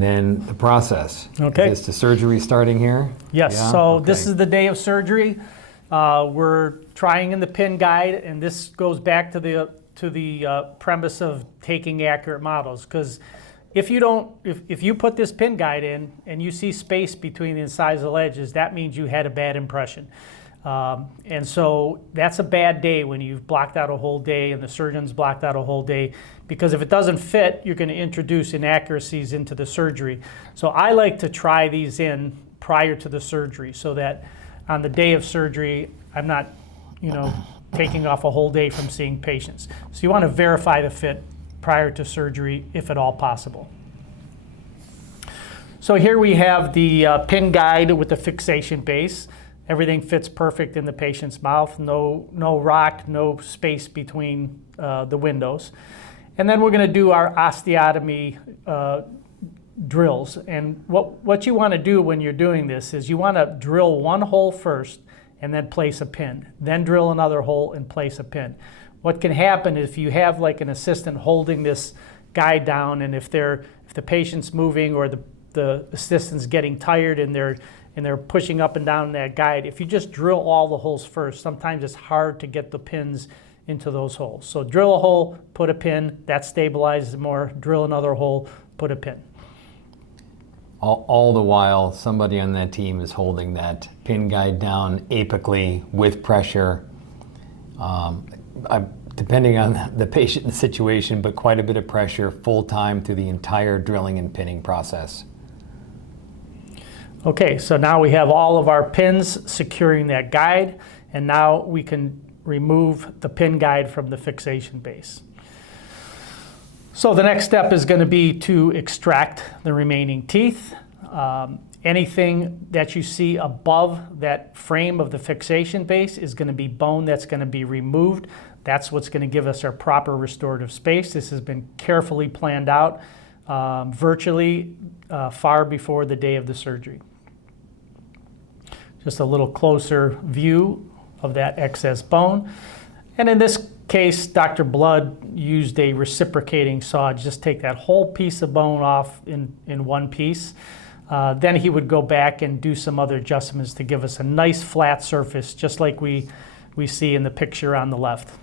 And then the process. Okay. Is this the surgery starting here? Yes, Yeah? so Okay. this is the day of surgery. We're trying in the pin guide, and this goes back to the premise of taking accurate models, because if you put this pin guide in and you see space between the incisal edges, that means you had a bad impression. And so that's a bad day when you've blocked out a whole day and the surgeon's blocked out a whole day, because if it doesn't fit, you're going to introduce inaccuracies into the surgery. So I like to try these in prior to the surgery so that on the day of surgery, I'm not, taking off a whole day from seeing patients. So you want to verify the fit prior to surgery, if at all possible. So here we have the pin guide with the fixation base. Everything fits perfect in the patient's mouth, no rock, no space between the windows. And then we're going to do our osteotomy drills. And what you want to do when you're doing this is you want to drill one hole first and then place a pin. Then drill another hole and place a pin. What can happen if you have like an assistant holding this guide down, and if the patient's moving or the assistant's getting tired and they're pushing up and down that guide, if you just drill all the holes first, sometimes it's hard to get the pins into those holes. So drill a hole, put a pin, that stabilizes more. Drill another hole, put a pin. All the while, somebody on that team is holding that pin guide down apically with pressure. Depending on the patient and the situation, but quite a bit of pressure full time through the entire drilling and pinning process. Okay, so now we have all of our pins securing that guide, and now we can remove the pin guide from the fixation base. So the next step is going to be to extract the remaining teeth. Anything that you see above that frame of the fixation base is going to be bone that's going to be removed. That's what's going to give us our proper restorative space. This has been carefully planned out virtually far before the day of the surgery. Just a little closer view of that excess bone. And in this case, Dr. Blood used a reciprocating saw to just take that whole piece of bone off in one piece. Then he would go back and do some other adjustments to give us a nice flat surface, just like we see in the picture on the left.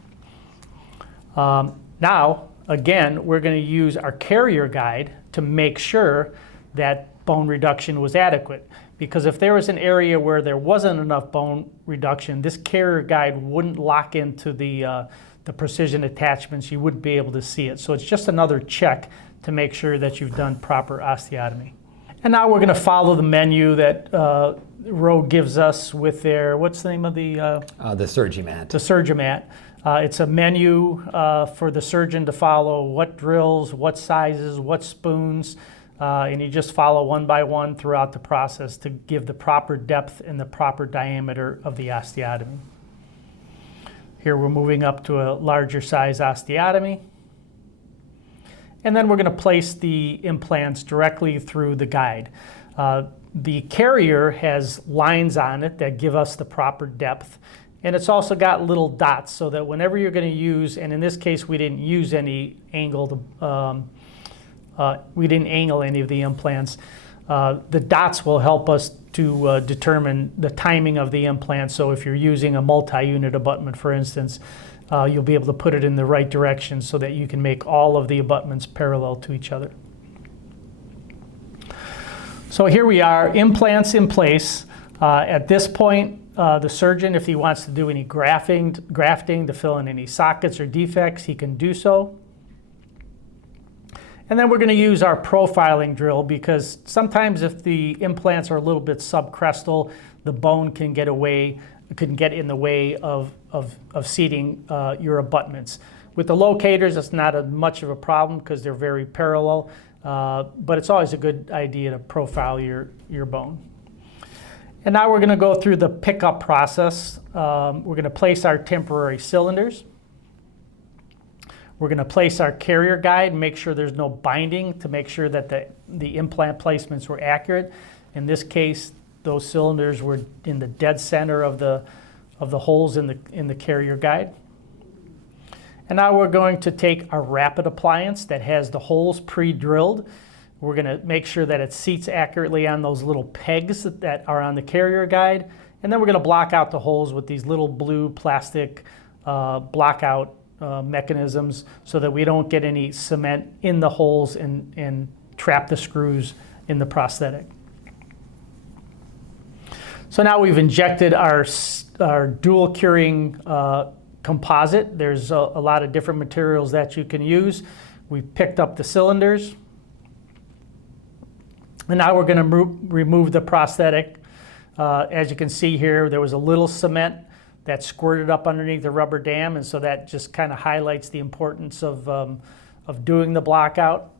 Now, again, we're going to use our carrier guide to make sure that bone reduction was adequate. Because if there was an area where there wasn't enough bone reduction, this carrier guide wouldn't lock into the precision attachments. You wouldn't be able to see it. So it's just another check to make sure that you've done proper osteotomy. And now we're going to follow the menu that Roe gives us with their, what's the name of the SurgiMat. The SurgiMat. It's a menu for the surgeon to follow what drills, what sizes, what spoons, and you just follow one by one throughout the process to give the proper depth and the proper diameter of the osteotomy. Here we're moving up to a larger size osteotomy. And then we're going to place the implants directly through the guide. The carrier has lines on it that give us the proper depth. And it's also got little dots so that whenever you're going to use, and in this case we didn't use any angled, we didn't angle any of the implants. The dots will help us to determine the timing of the implant. So if you're using a multi-unit abutment, for instance, you'll be able to put it in the right direction so that you can make all of the abutments parallel to each other. So here we are, implants in place. At this point, the surgeon, if he wants to do any grafting to fill in any sockets or defects, he can do so. And then we're going to use our profiling drill, because sometimes if the implants are a little bit subcrestal, the bone can get in the way of seating your abutments. With the locators, it's not much of a problem because they're very parallel, but it's always a good idea to profile your bone. And now we're going to go through the pickup process. We're going to place our temporary cylinders. We're going to place our carrier guide and make sure there's no binding to make sure that the implant placements were accurate. In this case, those cylinders were in the dead center of the holes in the carrier guide. And now we're going to take our rapid appliance that has the holes pre-drilled. We're going to make sure that it seats accurately on those little pegs that are on the carrier guide. And then we're going to block out the holes with these little blue plastic blockout mechanisms so that we don't get any cement in the holes and trap the screws in the prosthetic. So now we've injected our dual curing composite. There's a lot of different materials that you can use. We've picked up the cylinders. And now we're going to remove the prosthetic. As you can see here, there was a little cement that squirted up underneath the rubber dam, and so that just kind of highlights the importance of doing the block out.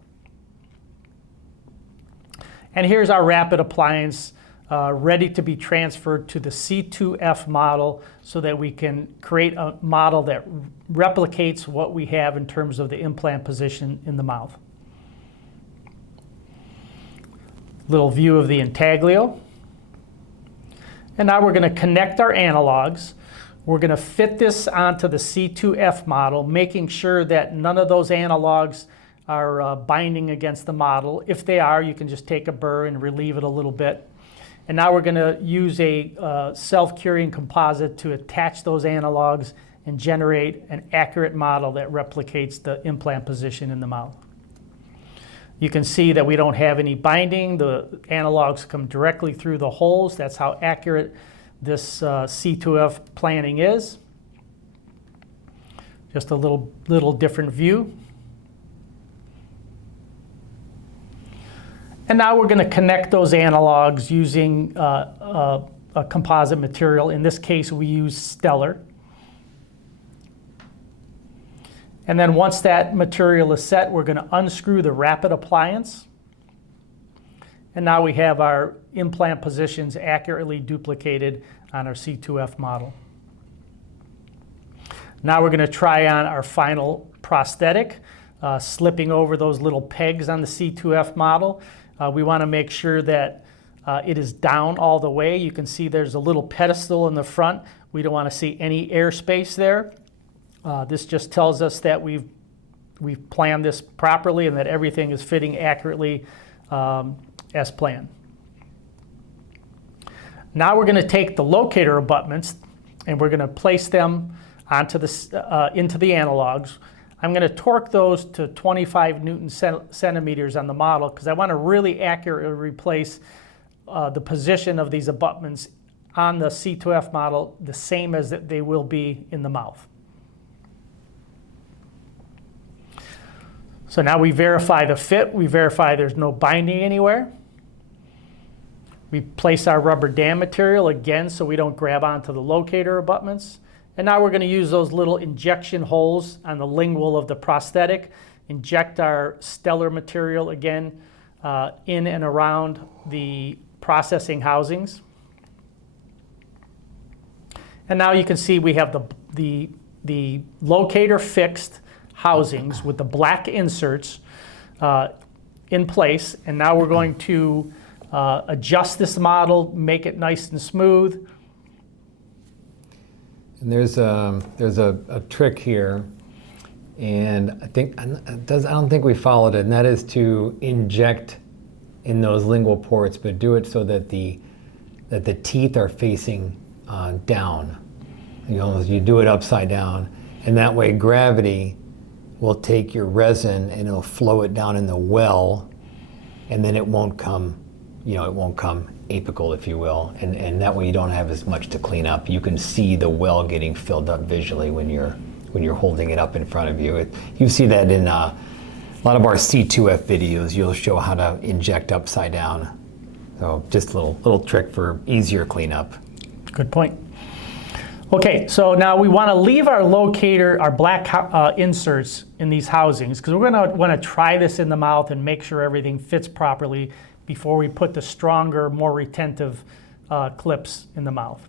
And here's our rapid appliance ready to be transferred to the C2F model so that we can create a model that replicates what we have in terms of the implant position in the mouth. Little view of the intaglio. And now we're going to connect our analogs. We're going to fit this onto the C2F model, making sure that none of those analogs are binding against the model. If they are, you can just take a burr and relieve it a little bit. And now we're going to use a self-curing composite to attach those analogs and generate an accurate model that replicates the implant position in the mouth. You can see that we don't have any binding. The analogs come directly through the holes. That's how accurate this C2F planning is. Just a little different view. And now we're going to connect those analogs using a composite material. In this case, we use Stellar. And then once that material is set, we're going to unscrew the rapid appliance. And now we have our implant positions accurately duplicated on our C2F model. Now we're going to try on our final prosthetic, slipping over those little pegs on the C2F model. We want to make sure that it is down all the way. You can see there's a little pedestal in the front. We don't want to see any airspace there. This just tells us that we've planned this properly and that everything is fitting accurately as planned. Now we're going to take the locator abutments and we're going to place them onto into the analogs. I'm going to torque those to 25 Newton centimeters on the model because I want to really accurately replace the position of these abutments on the C2F model the same as they will be in the mouth. So now we verify the fit. We verify there's no binding anywhere. We place our rubber dam material again so we don't grab onto the locator abutments. And now we're going to use those little injection holes on the lingual of the prosthetic, inject our Stellar material again in and around the processing housings. And now you can see we have the Locator Fixed housings with the black inserts in place. And now we're going to adjust this model, make it nice and smooth. And there's a trick here, and I don't think we followed it, and that is to inject in those lingual ports, but do it so that the teeth are facing down. You do it upside down, and that way gravity will take your resin and it'll flow it down in the well, and then it won't come apical, if you will, and that way you don't have as much to clean up. You can see the well getting filled up visually when you're holding it up in front of you. You see that in a lot of our C2F videos. You'll show how to inject upside down. So just a little trick for easier cleanup. Good point. Okay, so now we want to leave our locator, our black inserts in these housings because we're going to want to try this in the mouth and make sure everything fits properly before we put the stronger, more retentive clips in the mouth.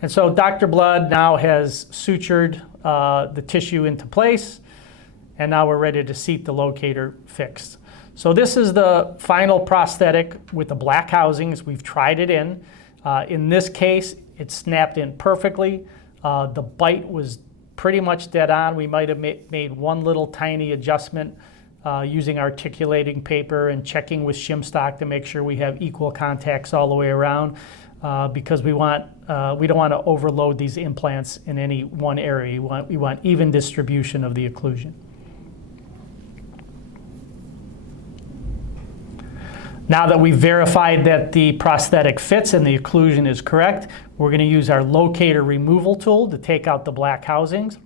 And so Dr. Blood now has sutured the tissue into place, and now we're ready to seat the locator fixed. So this is the final prosthetic with the black housings. We've tried it in. In this case, it snapped in perfectly. The bite was pretty much dead on. We might have made one little tiny adjustment using articulating paper and checking with shim stock to make sure we have equal contacts all the way around, because we don't want to overload these implants in any one area. We want even distribution of the occlusion. Now that we've verified that the prosthetic fits and the occlusion is correct, we're going to use our locator removal tool to take out the black housings.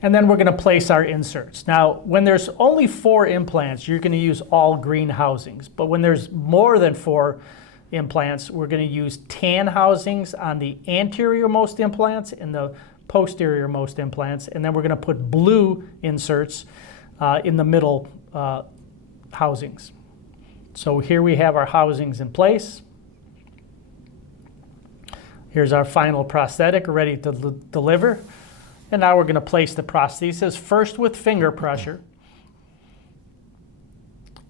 And then we're going to place our inserts. Now, when there's only 4 implants, you're going to use all green housings. But when there's more than 4 implants, we're going to use tan housings on the anterior-most implants and the posterior-most implants. And then we're going to put blue inserts in the middle housings. So here we have our housings in place. Here's our final prosthetic ready to deliver. And now we're going to place the prosthesis first with finger pressure,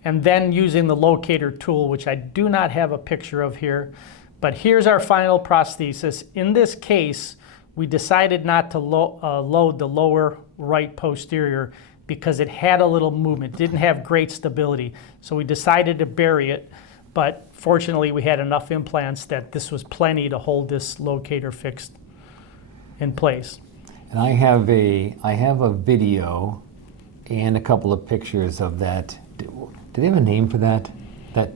and then using the locator tool, which I do not have a picture of here. But here's our final prosthesis. In this case, we decided not to load the lower right posterior because it had a little movement, didn't have great stability. So we decided to bury it, but fortunately we had enough implants that this was plenty to hold this locator fixed in place. And I have a video and a couple of pictures of that. Do they have a name for that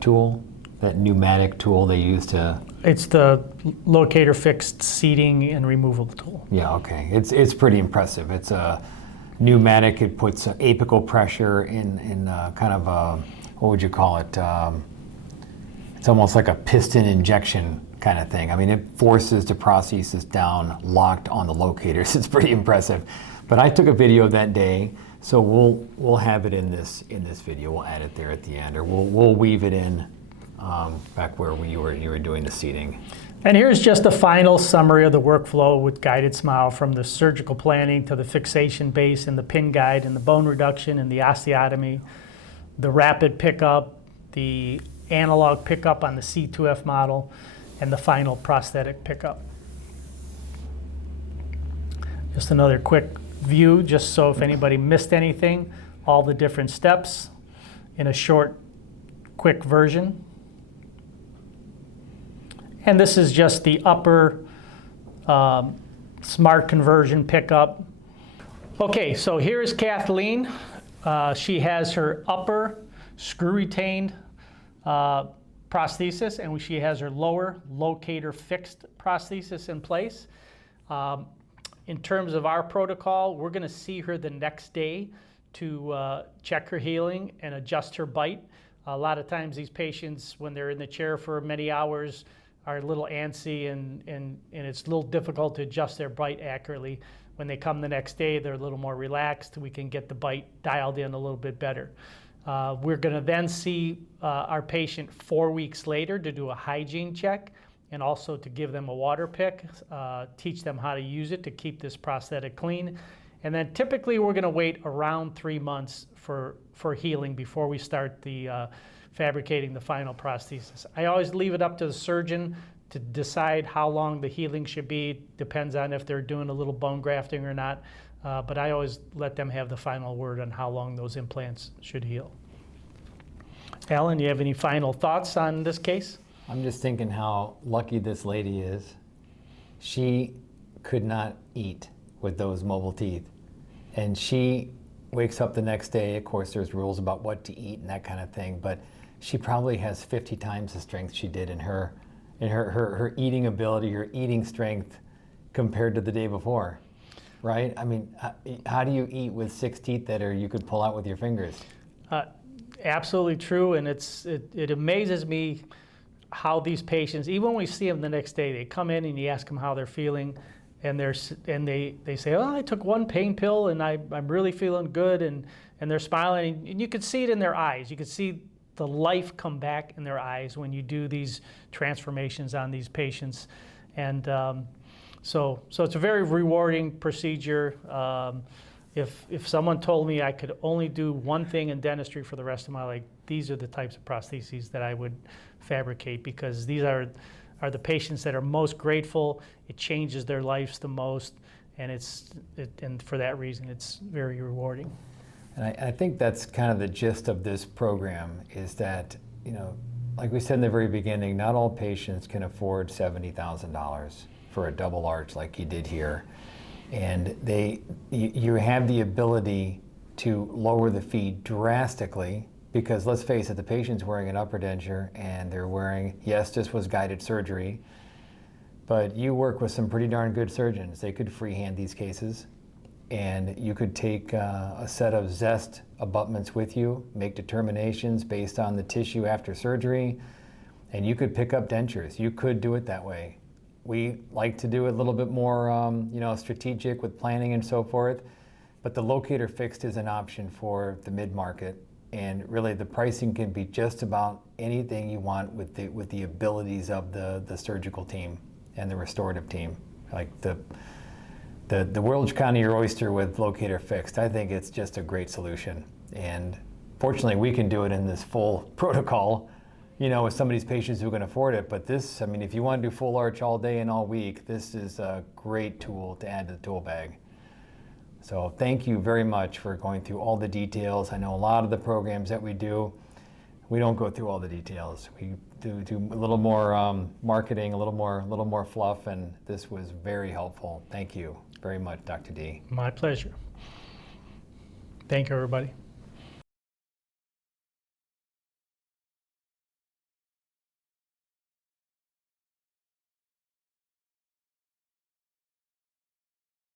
tool? That pneumatic tool they use to... It's the locator fixed seating and removal tool. Yeah, okay. It's pretty impressive. It's a pneumatic. It puts apical pressure in kind of a, what would you call it? It's almost like a piston injection kind of thing. I mean, it forces the prosthesis down locked on the locators. It's pretty impressive. But I took a video of that day, so we'll have it in this video. We'll add it there at the end, or we'll weave it in back where you were doing the seating. And here's just a final summary of the workflow with GuidedSMILE, from the surgical planning to the fixation base and the pin guide and the bone reduction and the osteotomy, the rapid pickup, the analog pickup on the C2F model, and the final prosthetic pickup. Just another quick view, just so if anybody missed anything, all the different steps in a short, quick version. And this is just the upper smart conversion pickup. Okay, so here is Kathleen. She has her upper screw retained prosthesis, and she has her lower locator fixed prosthesis in place. In terms of our protocol, we're going to see her the next day to check her healing and adjust her bite. A lot of times these patients, when they're in the chair for many hours, are a little antsy, and it's a little difficult to adjust their bite accurately. When they come the next day, they're a little more relaxed. We can get the bite dialed in a little bit better. We're going to then see our patient 4 weeks later to do a hygiene check, and also to give them a water pick, teach them how to use it to keep this prosthetic clean. And then typically we're going to wait around 3 months for healing before we start the fabricating the final prosthesis. I always leave it up to the surgeon to decide how long the healing should be. Depends on if they're doing a little bone grafting or not. But I always let them have the final word on how long those implants should heal. Alan, do you have any final thoughts on this case? I'm just thinking how lucky this lady is. She could not eat with those mobile teeth. And she wakes up the next day. Of course, there's rules about what to eat and that kind of thing, but she probably has 50 times the strength she did in her eating ability, her eating strength compared to the day before, right? I mean, how do you eat with 6 teeth that you could pull out with your fingers? Absolutely true, and it amazes me how these patients, even when we see them the next day, they come in and you ask them how they're feeling, and they say, oh, I took 1 pain pill and I'm really feeling good, and they're smiling, and you could see it in their eyes. You could see the life come back in their eyes when you do these transformations on these patients. And so it's a very rewarding procedure. If someone told me I could only do one thing in dentistry for the rest of my life, these are the types of prostheses that I would fabricate, because these are the patients that are most grateful. It changes their lives the most, and and for that reason, it's very rewarding. And I think that's kind of the gist of this program is that, you know, like we said in the very beginning, not all patients can afford $70,000 for a double arch like you did here. And you have the ability to lower the fee drastically because let's face it, the patient's wearing an upper denture and they're wearing, yes, this was guided surgery, but you work with some pretty darn good surgeons. They could freehand these cases. And you could take a set of Zest abutments with you, make determinations based on the tissue after surgery, and you could pick up dentures. You could do it that way. We like to do it a little bit more you know, strategic with planning and so forth, but the Locator Fixed is an option for the mid-market, and really the pricing can be just about anything you want with the abilities of the surgical team and the restorative team. Like the world's kind of your oyster with Locator Fixed. I think it's just a great solution. And fortunately, we can do it in this full protocol, you know, with some of these patients who can afford it. But this, I mean, if you want to do full arch all day and all week, this is a great tool to add to the tool bag. So thank you very much for going through all the details. I know a lot of the programs that we do, we don't go through all the details. We do a little more marketing, a little more fluff, and this was very helpful. Thank you very much, Dr. D. My pleasure. Thank you, everybody.